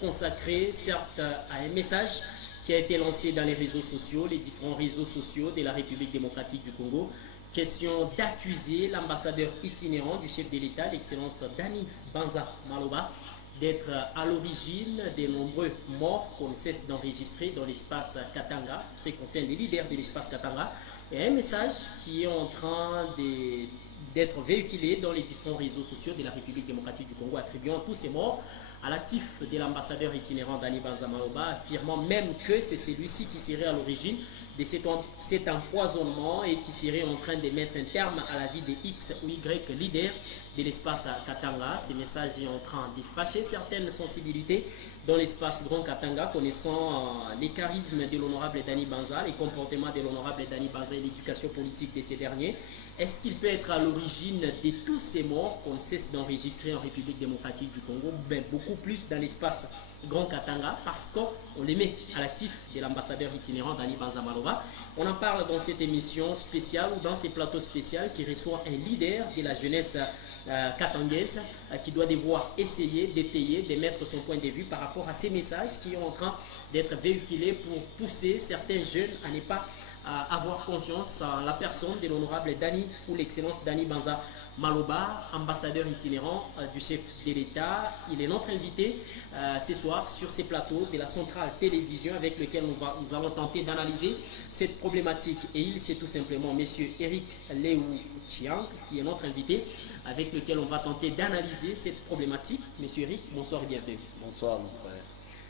consacré certes à un message qui a été lancé dans les réseaux sociaux, les différents réseaux sociaux de la République démocratique du Congo. Question d'accuser l'ambassadeur itinérant du chef de l'État, l'excellence Dani Banza Maloba, d'être à l'origine des nombreux morts qu'on ne cesse d'enregistrer dans l'espace Katanga, ce qui concerne les leaders de l'espace Katanga, et un message qui est en train d'être véhiculé dans les différents réseaux sociaux de la République démocratique du Congo, attribuant tous ces morts à l'actif de l'ambassadeur itinérant Dani Banza Maloba, affirmant même que c'est celui-ci qui serait à l'origine de cet empoisonnement et qui serait en train de mettre un terme à la vie de X ou Y leaders de l'espace Katanga. Ce message est en train de fâcher certaines sensibilités dans l'espace Grand Katanga, connaissant les charismes de l'honorable Dani Banza, les comportements de l'honorable Dani Banza et l'éducation politique de ces derniers. Est-ce qu'il peut être à l'origine de tous ces morts qu'on cesse d'enregistrer en République démocratique du Congo? Ben, beaucoup plus dans l'espace Grand Katanga, parce qu'on les met à l'actif de l'ambassadeur itinérant Dani Banza Maloba. On en parle dans cette émission spéciale ou dans ces plateaux spéciaux qui reçoit un leader de la jeunesse katangaise qui doit devoir essayer d'étayer, de mettre son point de vue par rapport à ces messages qui sont en train d'être véhiculés pour pousser certains jeunes à ne pas avoir confiance en la personne de l'honorable Dani ou l'excellence Dani Banza Maloba, ambassadeur itinérant du chef de l'État. Il est notre invité ce soir sur ces plateaux de la centrale télévision avec lequel nous allons tenter d'analyser cette problématique. Et il, c'est tout simplement M. Eric Léou Chiang qui est notre invité avec lequel on va tenter d'analyser cette problématique. Monsieur Eric, bonsoir et bienvenue. Bonsoir mon frère.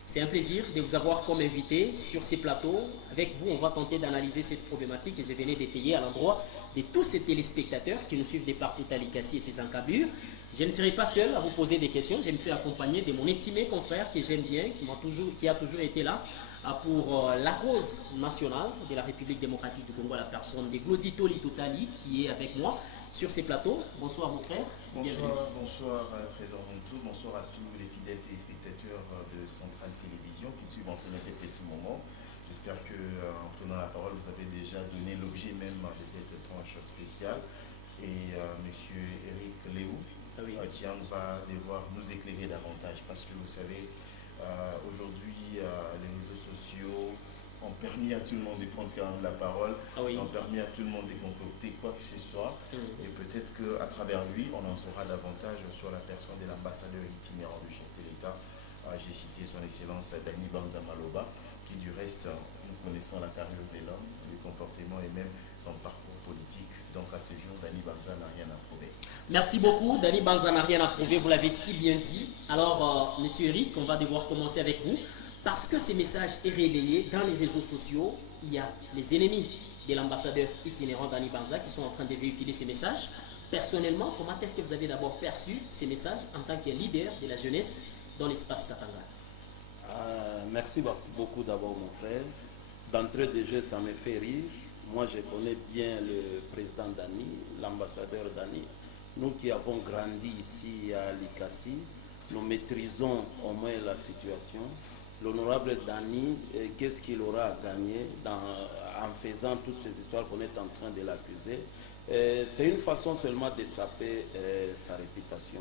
C'est un plaisir de vous avoir comme invité sur ces plateaux. Avec vous, on va tenter d'analyser cette problématique que je venais d'étayer à l'endroit de tous ces téléspectateurs qui nous suivent de partout à l'Ikassi et ses encablures. Je ne serai pas seul à vous poser des questions. Je me fais accompagner de mon estimé confrère que j'aime bien, qui a toujours été là pour la cause nationale de la République démocratique du Congo, à la personne de Glodito Litotali qui est avec moi sur ces plateaux. Bonsoir mon frère. Bonsoir Trésor Montou, bonsoir à tous les fidèles téléspectateurs de Centrale Télévision qui suivent en ce moment. J'espère qu'en prenant la parole, vous avez déjà donné l'objet même de cette tranche spéciale. Et monsieur Eric Léou Tiang va devoir nous éclairer davantage parce que vous savez, aujourd'hui, les réseaux sociaux ont permis à tout le monde de prendre quand même la parole, ont permis à tout le monde de concocter quoi que ce soit. Et peut-être qu'à travers lui, on en saura davantage sur la personne de l'ambassadeur itinérant du chef de l'État. J'ai cité son excellence Dani Banza Maloba, qui du reste, nous connaissons la carrière de l'homme, le comportement et même son parcours politique. Donc à ce jour, Dani Banza n'a rien à prouver. Merci beaucoup. Dani Banza n'a rien à prouver, vous l'avez si bien dit. Alors, monsieur Eric, on va devoir commencer avec vous. Parce que ces messages est relayé dans les réseaux sociaux, il y a les ennemis de l'ambassadeur itinérant Dani Banza qui sont en train de véhiculer ces messages. Personnellement, comment est-ce que vous avez d'abord perçu ces messages en tant que leader de la jeunesse dans l'espace Katanga? Merci beaucoup d'abord mon frère. D'entrée de jeu, ça me fait rire. Moi, je connais bien le président Dani, l'ambassadeur Dani. Nous qui avons grandi ici à Likassi, nous maîtrisons au moins la situation. L'honorable Dani, qu'est-ce qu'il aura à gagner en faisant toutes ces histoires qu'on est en train de l'accuser? C'est une façon seulement de saper sa réputation.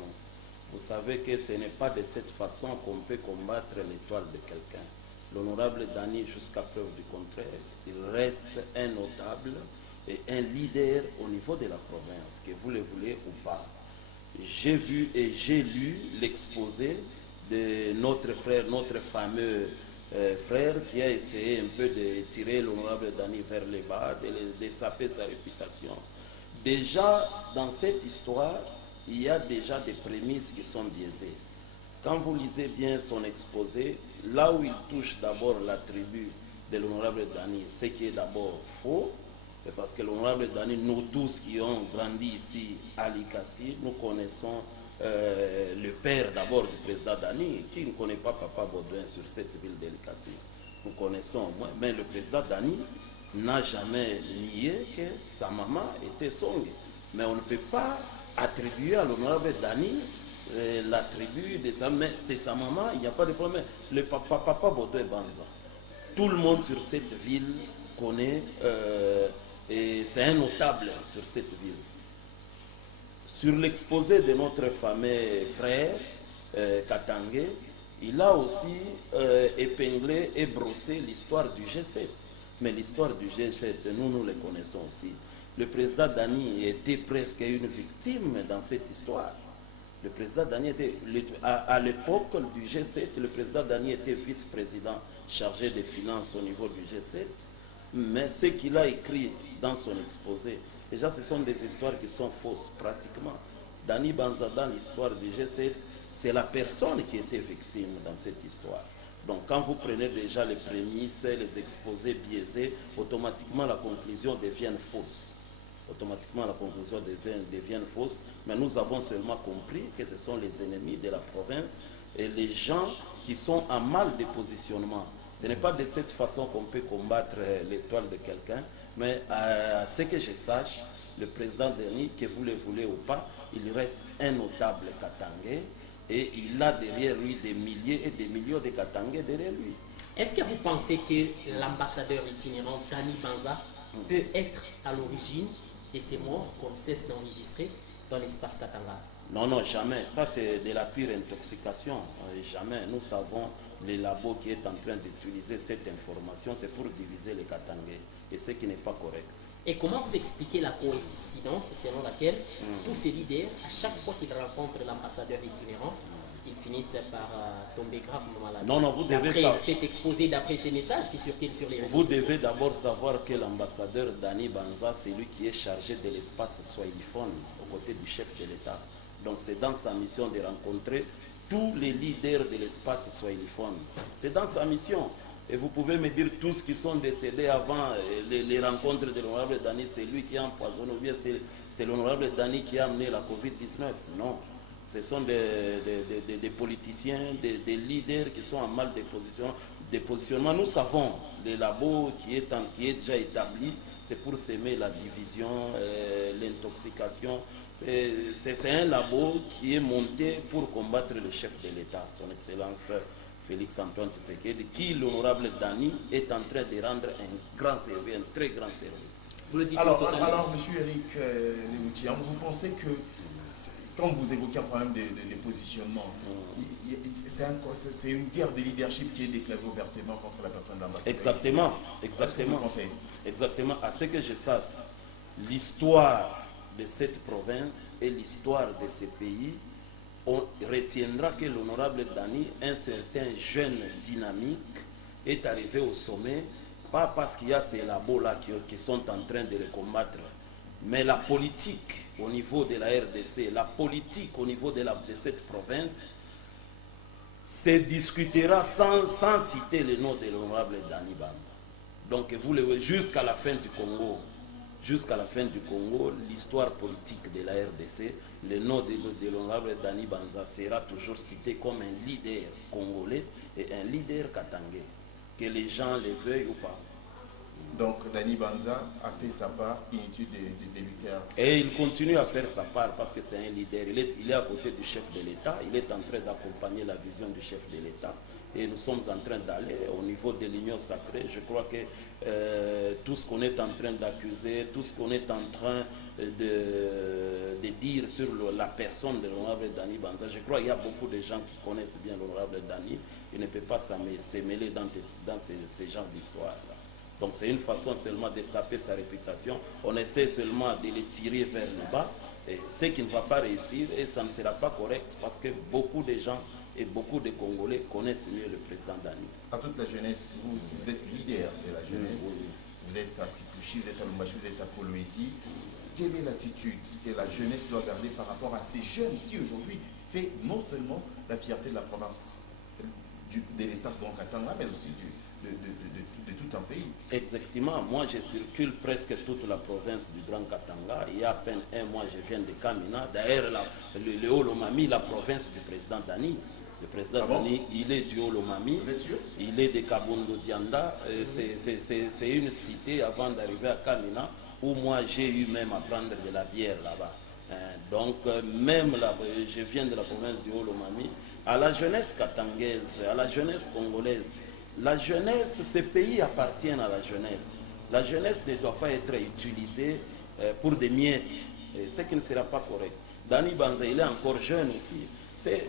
Vous savez que ce n'est pas de cette façon qu'on peut combattre l'étoile de quelqu'un. L'honorable Dani, jusqu'à preuve du contraire, il reste un notable et un leader au niveau de la province, que vous le voulez ou pas. J'ai vu et j'ai lu l'exposé de notre frère, notre fameux frère qui a essayé un peu de tirer l'honorable Dani vers le bas, de saper sa réputation. Déjà, dans cette histoire, il y a déjà des prémices qui sont biaisées. Quand vous lisez bien son exposé, là où il touche d'abord l'attribut de l'honorable Dani, ce qui est d'abord faux, parce que l'honorable Dani, nous tous qui ont grandi ici à Likassi, nous connaissons le père d'abord du président Dani, qui ne connaît pas Papa Baudouin sur cette ville de Likassi. Nous connaissons au moins, mais le président Dani n'a jamais nié que sa maman était Songe. Mais on ne peut pas attribuer à l'honorable Dani l'attribut de sa mère. C'est sa maman, il n'y a pas de problème. Le Papa Baudouin Banza, tout le monde sur cette ville connaît, et c'est un notable sur cette ville. Sur l'exposé de notre fameux frère Katangé, il a aussi épinglé et brossé l'histoire du G7. Mais l'histoire du G7, nous les connaissons aussi. Le président Dani était presque une victime dans cette histoire. Le président Dani était, à l'époque du G7, le président Dani était vice-président chargé des finances au niveau du G7. Mais ce qu'il a écrit dans son exposé, déjà ce sont des histoires qui sont fausses pratiquement. Dani Banza, dans l'histoire du G7, c'est la personne qui était victime dans cette histoire. Donc quand vous prenez déjà les prémices, les exposés biaisés, automatiquement la conclusion devient fausse. Automatiquement la conclusion devient fausse. Mais nous avons seulement compris que ce sont les ennemis de la province et les gens qui sont en mal de positionnement. Ce n'est pas de cette façon qu'on peut combattre l'étoile de quelqu'un, mais à ce que je sache, le président Denis, que vous le voulez ou pas, il reste un notable Katangais et il a derrière lui des milliers et des millions de Katangais derrière lui. Est-ce que vous pensez que l'ambassadeur itinérant Dani Banza peut être à l'origine de ces morts qu'on cesse d'enregistrer dans l'espace Katanga? Non, non, jamais. Ça, c'est de la pure intoxication. Jamais. Nous savons les labos qui est en train d'utiliser cette information, c'est pour diviser les Katangais. Et ce qui n'est pas correct. Et comment vous expliquez la coïncidence selon laquelle tous ces leaders, à chaque fois qu'ils rencontrent l'ambassadeur itinérant, ils finissent par tomber gravement malades? Non, non, vous devez savoir. C'est exposé d'après ces messages qui circulent sur les réseaux Vous sociaux. devez d'abord savoir que l'ambassadeur Dani Banza, c'est lui qui est chargé de l'espace swahiliphone aux côtés du chef de l'État. Donc c'est dans sa mission de rencontrer tous les leaders de l'espace swahiliphone. C'est dans sa mission. Et vous pouvez me dire tous qui sont décédés avant les rencontres de l'honorable Dani, c'est lui qui a empoisonné, ou bien c'est l'honorable Dani qui a amené la Covid-19. Non. Ce sont des politiciens, des leaders qui sont en mal de positionnement. Nous savons, les labos qui est déjà établi, c'est pour s'aimer la division, l'intoxication. C'est un labo qui est monté pour combattre le chef de l'État, son Excellence Félix Antoine Tshisekedi, qui l'honorable Dani est en train de rendre un grand service, un très grand service. Vous le dites alors, M. Eric Léoutian, vous pensez que quand vous évoquez un problème de positionnement, c'est une guerre de leadership qui est déclarée ouvertement contre la personne d'ambassadeur? Exactement, exactement. Exactement. À ce que je sache, l'histoire de cette province et l'histoire de ces pays, on retiendra que l'honorable Dani, un certain jeune dynamique, est arrivé au sommet, pas parce qu'il y a ces labos-là qui sont en train de le combattre, mais la politique au niveau de la RDC, la politique au niveau de cette province, se discutera sans citer le nom de l'honorable Dani Banza. Donc vous le voyez, jusqu'à la fin du Congo, l'histoire politique de la RDC, le nom de l'honorable Dani Banza sera toujours cité comme un leader congolais et un leader katangais, que les gens le veuillent ou pas. Donc Dani Banza a fait sa part, inutile de lui faire... Et il continue à faire sa part parce que c'est un leader. Il est à côté du chef de l'État, il est en train d'accompagner la vision du chef de l'État. Et nous sommes en train d'aller au niveau de l'Union sacrée. Je crois que tout ce qu'on est en train d'accuser, tout ce qu'on est en train de dire sur la personne de l'honorable Dani Banza, je crois qu'il y a beaucoup de gens qui connaissent bien l'honorable Dani. Il ne peut pas se mêler dans ces genres d'histoires-là. Donc c'est une façon seulement de saper sa réputation. On essaie seulement de les tirer vers le bas. Et ce qui ne va pas réussir, et ça ne sera pas correct, parce que beaucoup de gens et beaucoup de Congolais connaissent mieux le président Dani. À toute la jeunesse, vous êtes leader de la jeunesse. Oui. Vous êtes à Kikuchi, vous êtes à Lumbashi, vous êtes à Kolwezi. Quelle est l'attitude que la jeunesse doit garder par rapport à ces jeunes qui aujourd'hui fait non seulement la fierté de la province, de l'espace Grand Katanga, mais aussi de tout un pays? Exactement. Moi, je circule presque toute la province du Grand Katanga. Il y a à peine un mois, je viens de Kamina. D'ailleurs, le Haut-Lomami, la province du président Dani. Le président Dani, il est du Haut-Lomami. Vous êtes sûr? Il est de Kabondo Dianda. C'est une cité avant d'arriver à Kamina où moi, j'ai eu même à prendre de la bière là-bas. Donc, même là, je viens de la province du Haut-Lomami. À la jeunesse katangaise, à la jeunesse congolaise, la jeunesse, ce pays appartient à la jeunesse. La jeunesse ne doit pas être utilisée pour des miettes, ce qui ne sera pas correct. Dani Banza, il est encore jeune aussi.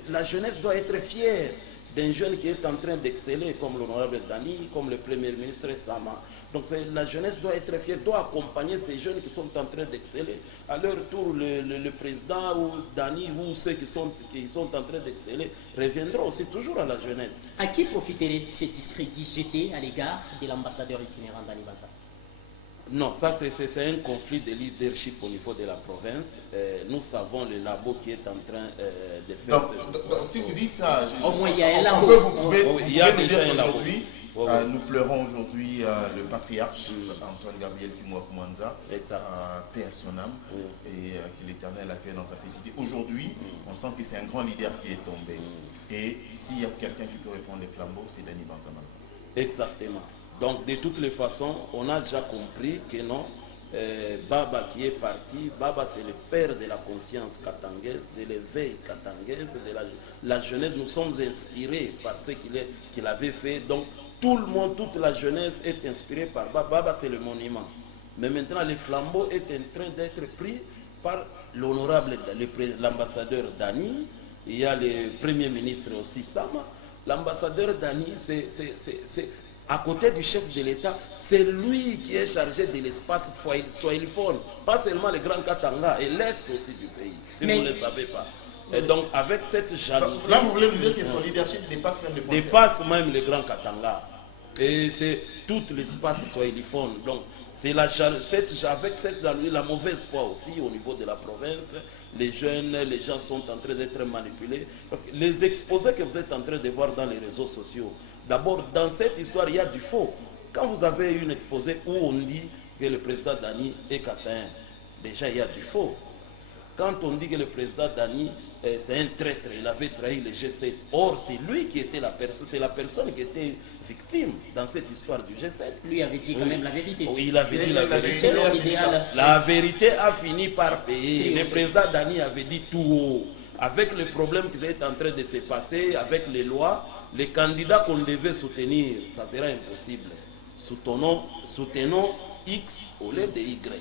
La jeunesse doit être fière d'un jeune qui est en train d'exceller, comme l'honorable Dani, comme le Premier ministre Sama. Donc la jeunesse doit être fière, doit accompagner ces jeunes qui sont en train d'exceller. À leur tour, le président ou Dani ou ceux qui sont en train d'exceller reviendront aussi toujours à la jeunesse. À qui profiterait ces discrédits jetés à l'égard de l'ambassadeur itinérant Dani Banza? Non, ça c'est un conflit de leadership au niveau de la province. Nous savons le labo qui est en train de faire donc, si vous dites ça, au moins il y a un labo. Vous pouvez nous dire qu'aujourd'hui, nous pleurons aujourd'hui le patriarche Antoine Gabriel Kimwa-Koumanza, paix à son âme, et que l'Éternel accueille dans sa félicité. Aujourd'hui, on sent que c'est un grand leader qui est tombé. Et s'il y a quelqu'un qui peut répondre les flambeaux, c'est Dani Banza. Exactement. Donc, de toutes les façons, on a déjà compris que non, Baba qui est parti, Baba c'est le père de la conscience katangaise, de l'éveil katangaise, de la jeunesse. Nous sommes inspirés par ce qu'il avait fait. Donc, tout le monde, toute la jeunesse est inspirée par Baba. Baba c'est le monument. Mais maintenant, le flambeau est en train d'être pris par l'honorable, l'ambassadeur Dani. Il y a le premier ministre aussi, Sama. L'ambassadeur Dani, c'est à côté du chef de l'État, c'est lui qui est chargé de l'espace swahiliphone. Pas seulement le Grand Katanga, et l'Est aussi du pays, si vous ne le savez pas. Et donc, avec cette jalousie... Là, vous voulez nous dire que son leadership dépasse même les frontières? Dépasse même le Grand Katanga. Et c'est tout l'espace swahiliphone. Donc, c'est avec cette jalousie, la mauvaise foi aussi au niveau de la province. Les jeunes, les gens sont en train d'être manipulés. Parce que les exposés que vous êtes en train de voir dans les réseaux sociaux, d'abord, dans cette histoire, il y a du faux. Quand vous avez une exposé où on dit que le président Dani est Kassaïen, déjà il y a du faux. Quand on dit que le président Dani, c'est un traître, il avait trahi le G7. Or, c'est lui qui était la personne, c'est la personne qui était victime dans cette histoire du G7. Lui avait dit quand même la vérité. Oui, il avait dit la vérité. La vérité a fini par payer. Le président Dani avait dit tout haut. Avec le problème qui est en train de se passer, avec les lois, les candidats qu'on devait soutenir, ça sera impossible. Soutenons X au lieu de Y.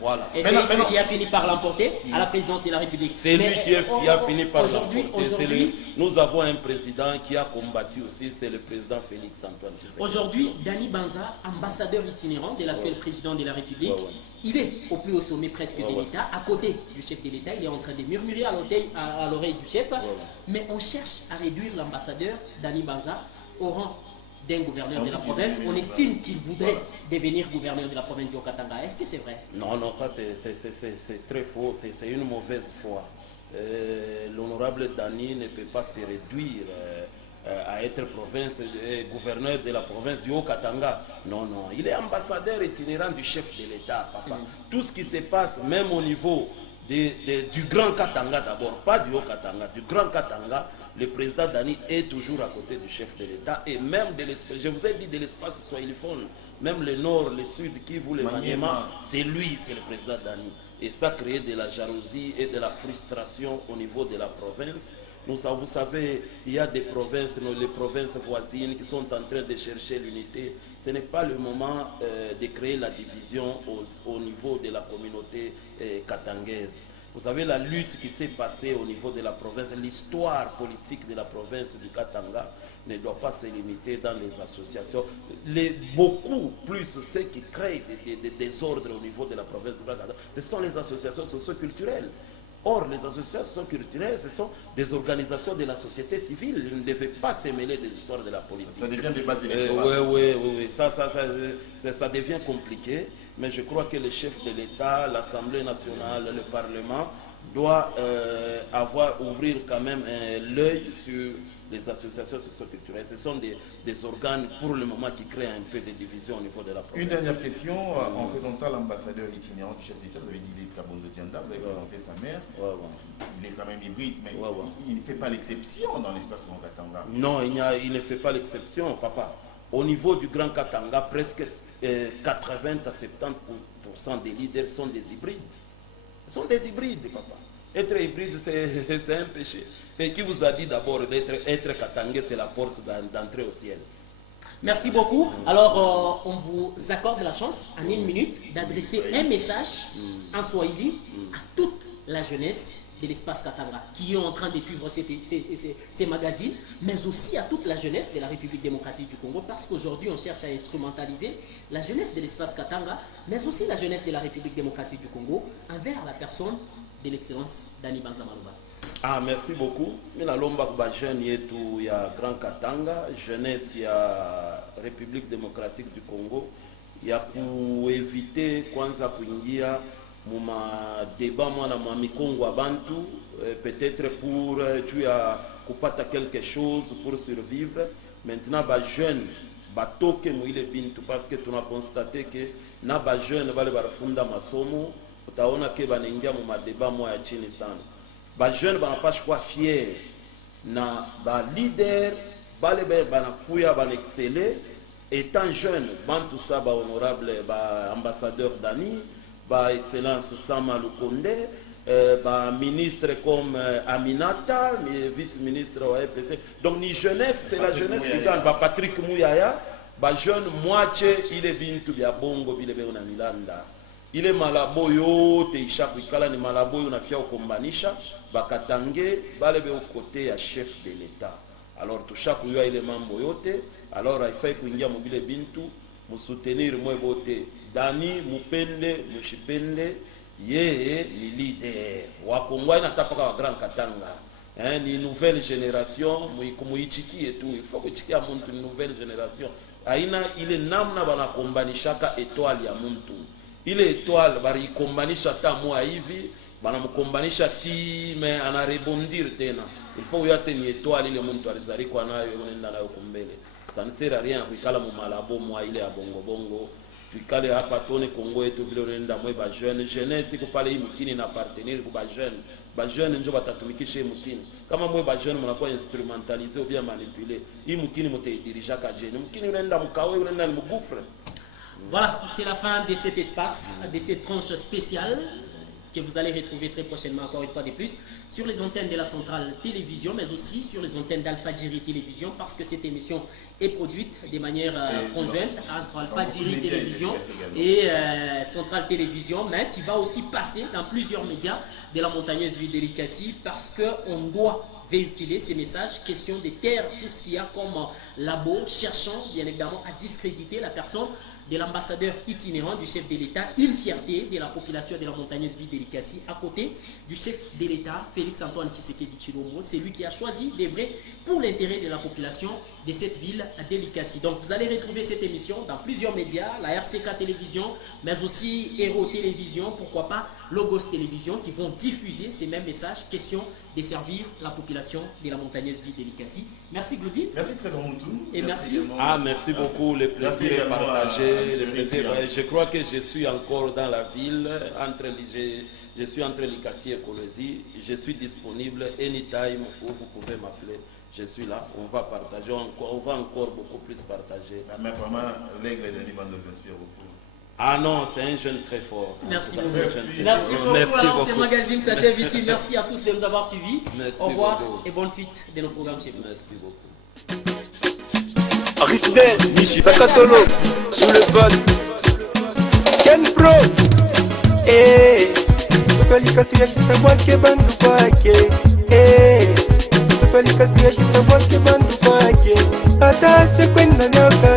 Voilà. Et c'est X qui a fini par l'emporter à la présidence de la République. C'est lui qui a fini par l'emporter. Nous avons un président qui a combattu aussi, c'est le président Félix Antoine Tshisekedi. Aujourd'hui, Dani Banza, ambassadeur itinérant de l'actuel président de la République, il est au plus haut sommet presque de l'État, à côté du chef de l'État. Il est en train de murmurer à l'oreille du chef. Mais on cherche à réduire l'ambassadeur Dani Banza au rang d'un gouverneur de la province. On estime qu'il voudrait devenir gouverneur de la province du Haut-Katanga. Est-ce que c'est vrai? Non, non, ça c'est très faux. C'est une mauvaise foi. L'honorable Dani ne peut pas se réduire à être gouverneur de la province du Haut-Katanga. Non, non. Il est ambassadeur itinérant du chef de l'État, papa. Tout ce qui se passe, même au niveau du Grand Katanga d'abord, pas du Haut-Katanga, du Grand Katanga, le président Dani est toujours à côté du chef de l'État et même de l'espace, je vous ai dit de l'espace swahiliphone, même le nord, le sud, Kivu, le Maniema, c'est lui, c'est le président Dani. Et ça crée de la jalousie et de la frustration au niveau de la province. Vous savez, il y a des provinces, les provinces voisines qui sont en train de chercher l'unité. Ce n'est pas le moment de créer la division au niveau de la communauté katangaise. Vous savez, la lutte qui s'est passée au niveau de la province, l'histoire politique de la province du Katanga ne doit pas se limiter dans les associations. Beaucoup plus ceux qui créent des désordres au niveau de la province du Katanga, ce sont les associations socio-culturelles. Or, les associations culturelles, ce sont des organisations de la société civile. Ils ne devaient pas se mêler des histoires de la politique. Ça devient des bases électorales. Oui. Ça devient compliqué. Mais je crois que le chef de l'État, l'Assemblée nationale, le Parlement doit ouvrir quand même l'œil sur les associations socio-culturelles. Ce sont des organes pour le moment qui créent un peu de division au niveau de la province. Une dernière question. En présentant l'ambassadeur itinérant du chef d'État, vous avez dit qu'il est Kabondo Dianda, vous avez présenté sa mère. Il est quand même hybride, mais il ne fait pas l'exception dans l'espace Grand Katanga. Non, il ne fait pas l'exception, papa. Au niveau du Grand Katanga, presque 80 à 70% des leaders sont des hybrides. Ce sont des hybrides, papa. Être hybride, c'est un péché. Et qui vous a dit d'abord d'être katangais, c'est la porte d'entrée au ciel? Merci beaucoup. Alors, on vous accorde la chance, en une minute, d'adresser un message en Swahili à toute la jeunesse de l'espace Katanga qui est en train de suivre ces magazines, mais aussi à toute la jeunesse de la République démocratique du Congo, parce qu'aujourd'hui on cherche à instrumentaliser la jeunesse de l'espace Katanga, mais aussi la jeunesse de la République démocratique du Congo envers la personne de l'excellence Dani Banza Maloba. Ah, merci beaucoup. Mina lomba kwa jeune yetu ya Grand Katanga, jeunesse ya République démocratique du Congo, ya kuevite kwanza kuingia muma débat mwana mwa mikongo wa bantu, peut-être pour tu ya kupata quelque chose pour survivre. Maintenant ba jeune batoke muile bintu parce que tuna constaté que na ba jeune bale barafunda masomo utaona ke banaingia muma débat mwa ya chini sana. Ba jeune banapasha kuwa fier na ba leader bale banakuya banexceller étant jeune bantu sa ba honorable ba ambassadeur Dani ba excellence Sama Lukonde ba ministre comme Aminata vice-ministre wa EPC. Donc ni jeunesse, c'est la jeunesse qui gagne. Ba Patrick Mouyaya ba jeune moitié il est bintu bya bongo bile be na Milanda. Il est malaboyo te ishaku ikala ni malaboyo na fia ukombanisha bakatange balebe au côté ya chef de l'état. Alors tout chaque yo ile mambo yote, alors il faut kuingia mobile bintu mu soutenir moi bote Dani mupende mushipende ye ni leader wa Kongo na tapaka wa Grand Katanga. Ni nouvelle génération muichiki et tout, il faut kuchikia muntu une nouvelle génération. Aina ile namna bana kombanishaka étoile ya muntu. Ile étoile bari kombanisha ta mwa hivi bana mkombanisha ti mais ana rebondir tena. Il faut yase ni étoile ile muntu alizari kwa nayo unaenda nayo kumbele. Ça ne sert à rien kuikala mu malabo mwa ile ya bongo bongo. Tuikale hapa tone Kongo yetu vile unaenda mwe ba jeune jeunesse ko pale mkini na partenaire ko ba jeune. Ba jeune njo batatumikishe mkini. Kama mwe ba jeune mnakuwa instrumentaliser ou bien manipuler. Hii mkini mtaidirija ka jeune. Mkini unaenda mkawe unaenda ni mgufre. Voilà, c'est la fin de cet espace, de cette tranche spéciale que vous allez retrouver très prochainement, encore une fois de plus, sur les antennes de la Centrale Télévision, mais aussi sur les antennes d'Alpha-Djiri Télévision, parce que cette émission est produite de manière conjointe entre Alpha-Djiri Télévision et Centrale Télévision, mais qui va aussi passer dans plusieurs médias de la montagneuse ville d'Elikassi, parce qu'on doit véhiculer ces messages, question de terre, tout ce qu'il y a comme labo, cherchant bien évidemment à discréditer la personne de l'ambassadeur itinérant du chef de l'État, une fierté de la population de la montagneuse ville d'Elikassi, à côté du chef de l'État, Félix Antoine Tshisekedi Tshilombo. C'est lui qui a choisi d'œuvrer pour l'intérêt de la population de cette ville d'Elikassi. Donc vous allez retrouver cette émission dans plusieurs médias, la RCK Télévision, mais aussi Hero Télévision, pourquoi pas Logos Télévision, qui vont diffuser ces mêmes messages, question de servir la population de la montagneuse ville d'Elikassi. Merci Gloudi. Merci Trésor Moutou. Et merci. Merci beaucoup, le plaisir est partagé. Je crois que je suis encore dans la ville, je suis entre Likassi et Kolwezi. Je suis disponible anytime où vous pouvez m'appeler. Je suis là, on va partager, on va encore beaucoup plus partager. Mais vraiment, l'aigle d'Ali Banza vous inspire beaucoup. Ah non, c'est un jeune très fort. Merci beaucoup. Merci beaucoup. Alors, ce magazine s'achève ici. Merci à tous de nous avoir suivis. Merci Au revoir beaucoup. Et bonne suite de nos programmes chez vous. Merci beaucoup. Risbel, Sakatolo, sous le pod, Ken Pro, Twalikasi yashisabwake bandu kwake, Twalikasi yashisabwake bandu kwake, atashe kwenda nyoka